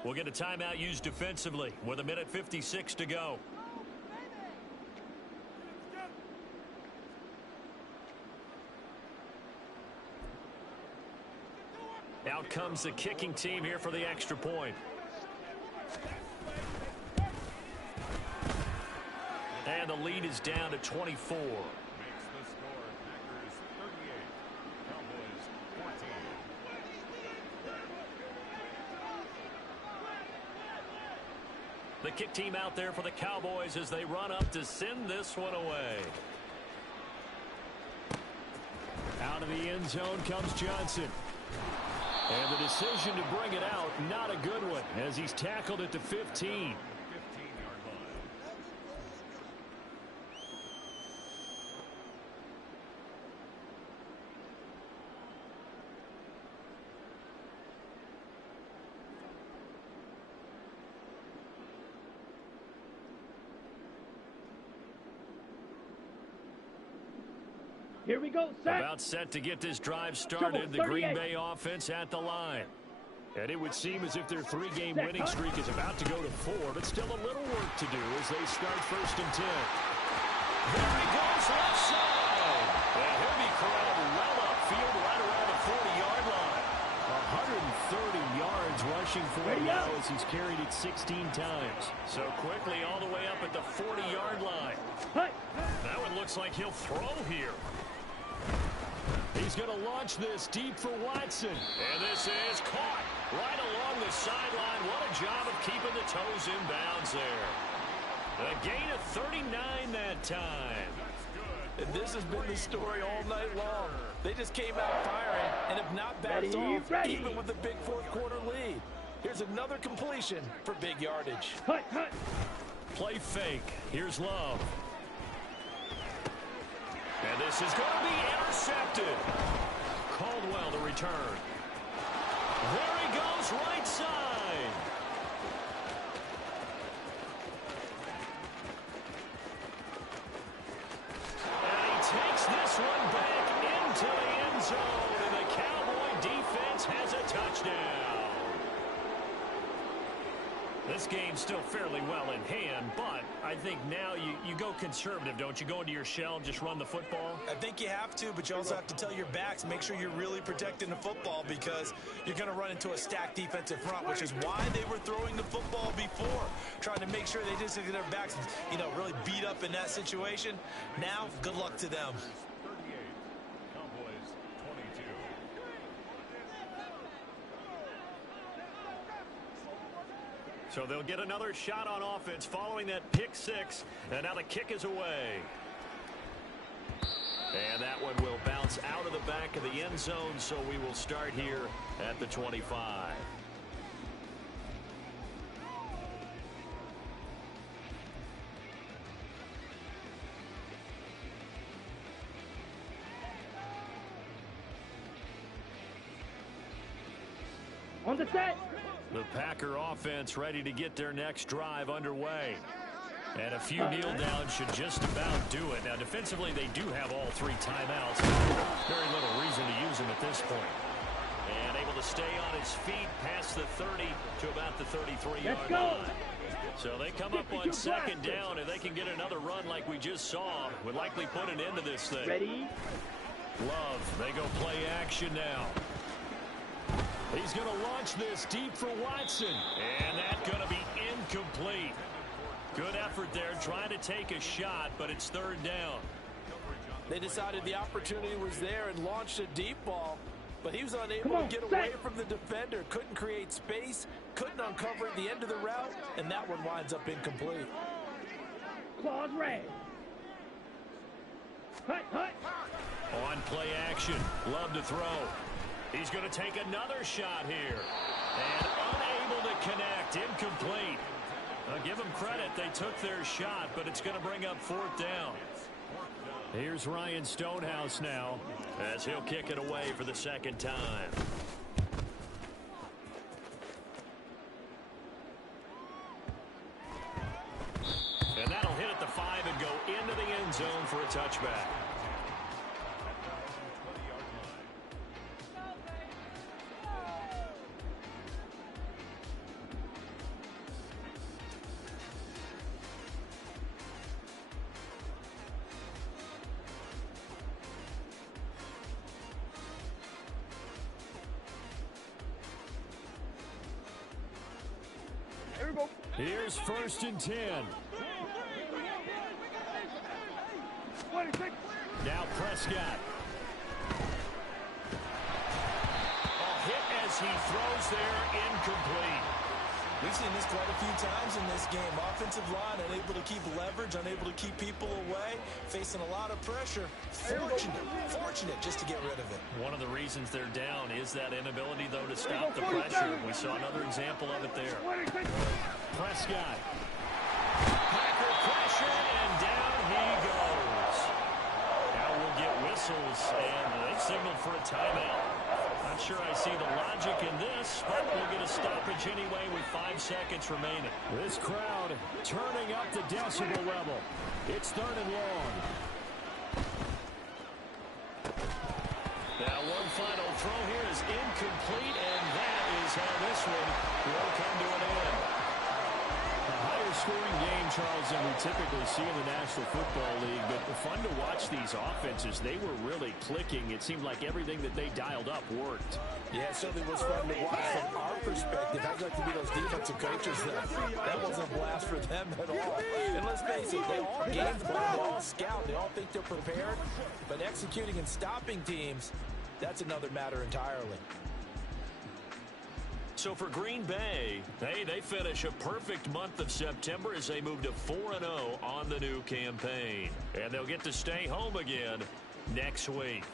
we'll get a timeout used defensively with 1:56 to go. Out comes the kicking team here for the extra point. And the lead is down to 24. The kick team out there for the Cowboys as they run up to send this one away. Out of the end zone comes Johnson. And the decision to bring it out, not a good one, as he's tackled at the 15. Here we go, set. About set to get this drive started. The Green Bay offense at the line. And it would seem as if their three-game winning streak is about to go to 4, but still a little work to do as they start 1st and 10. There he goes, left side. A heavy crowd well upfield right around the 40-yard line. 130 yards rushing for him now as he's carried it 16 times. So quickly all the way up at the 40-yard line. That one looks like he'll throw here. He's going to launch this deep for Watson. And this is caught right along the sideline. What a job of keeping the toes in bounds there. A gain of 39 that time. And this has been the story all night long. They just came out firing and have not backed off, even with the big fourth-quarter lead. Here's another completion for big yardage. Play fake. Here's Love. And this is going to be intercepted. Caldwell to return. There he goes, right side. And he takes this one back into the end zone. And the Cowboy defense has a touchdown. This game's still fairly well in hand, but I think now you go conservative, don't you? Go into your shell and just run the football? I think you have to, but you also have to tell your backs, make sure you're really protecting the football because you're going to run into a stacked defensive front, which is why they were throwing the football before, trying to make sure they just get their backs, really beat up in that situation. Now, good luck to them. So they'll get another shot on offense following that pick six. And now the kick is away. And that one will bounce out of the back of the end zone. So we will start here at the 25. On the set. The Packer offense ready to get their next drive underway. And a few kneel downs should just about do it. Now, defensively, they do have all 3 timeouts. Very little reason to use them at this point. And able to stay on his feet past the 30 to about the 33-yard line. So they come up on 2nd down, and they can get another run like we just saw. Would likely put an end to this thing. Ready? Love, they go play action now. He's going to launch this deep for Watson. And that's going to be incomplete. Good effort there trying to take a shot, but it's 3rd down. They decided the opportunity was there and launched a deep ball, but he was unable to get away from the defender. Couldn't create space, couldn't uncover at the end of the route, and that one winds up incomplete. Claws red. On play action. Love to throw. He's going to take another shot here. And unable to connect. Incomplete. I'll give them credit. They took their shot, but it's going to bring up 4th down. Here's Ryan Stonehouse now as he'll kick it away for the 2nd time. And that'll hit at the 5 and go into the end zone for a touchback. Here's 1st and 10. Now Prescott. A hit as he throws there, incomplete. We've seen this quite a few times in this game. Offensive line unable to keep leverage, unable to keep people away, facing a lot of pressure. Fortunate just to get rid of it. One of the reasons they're down is that inability, though, to stop the pressure. We saw another example of it there. Prescott. Packer pressure, and down he goes. Now we'll get whistles, and they signaled for a timeout. Not sure I see the logic in this, but we'll get a stoppage anyway with 5 seconds remaining. This crowd turning up the decibel level. It's 3rd and long. Now one final throw here is incomplete, and that is how this one will come to an end. A higher scoring game, Charles, than we typically see in the National Football League, but fun to watch these offenses. They were really clicking. It seemed like everything that they dialed up worked. Yeah, it certainly was fun to watch from our perspective. I'd like to be those defensive coaches, though. That wasn't a blast for them at all. And let's face it, they all game plan, they all scout, they all think they're prepared. But executing and stopping teams, that's another matter entirely. So for Green Bay, they finish a perfect month of September as they move to 4-0 on the new campaign. And they'll get to stay home again next week.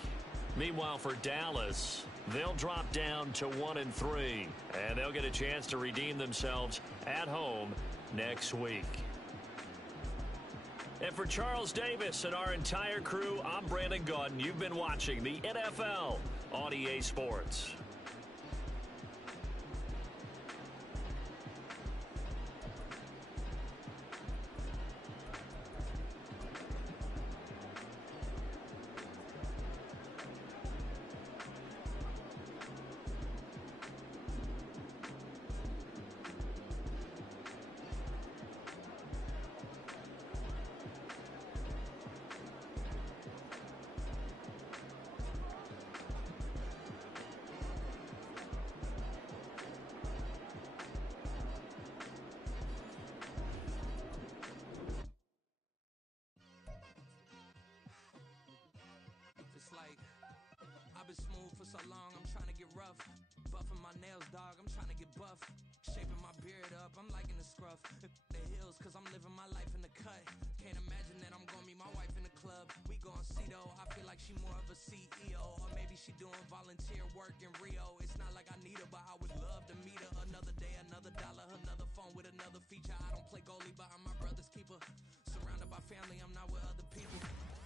Meanwhile, for Dallas, they'll drop down to 1-3, and they'll get a chance to redeem themselves at home next week. And for Charles Davis and our entire crew, I'm Brandon Gaudin. You've been watching the NFL on EA Sports. I've been smooth for so long, I'm trying to get rough. Buffing my nails, dog, I'm trying to get buff. Shaping my beard up, I'm liking the scruff. The heels, cause I'm living my life in the cut. Can't imagine that I'm gonna meet my wife in the club. We gon' see though, I feel like she more of a CEO. Or maybe she doing volunteer work in Rio. It's not like I need her, but I would love to meet her. Another day, another dollar, another phone with another feature. I don't play goalie, but I'm my brother's keeper. Surrounded by family, I'm not with other people.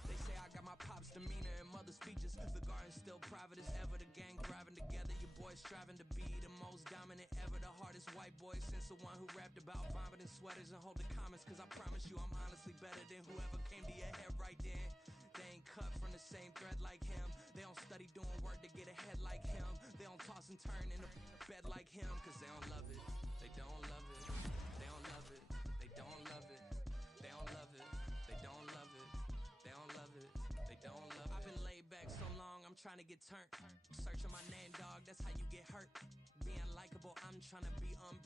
They say I got my pop's demeanor and mother's features. The garden's still private as ever. The gang thriving together. Your boys striving to be the most dominant ever. The hardest white boy since the one who rapped about vomiting sweaters and holding comments. Cause I promise you I'm honestly better than whoever came to your head right then. They ain't cut from the same thread like him. They don't study doing work to get ahead like him. They don't toss and turn in a bed like him. Cause they don't love it. They don't love it. They don't love it. They don't love it. They don't love it. They don't love it. They don't love it. They don't love it. I've been laid back so long, I'm trying to get turned. Searching my name, dog, that's how you get hurt. Being likable, I'm trying to be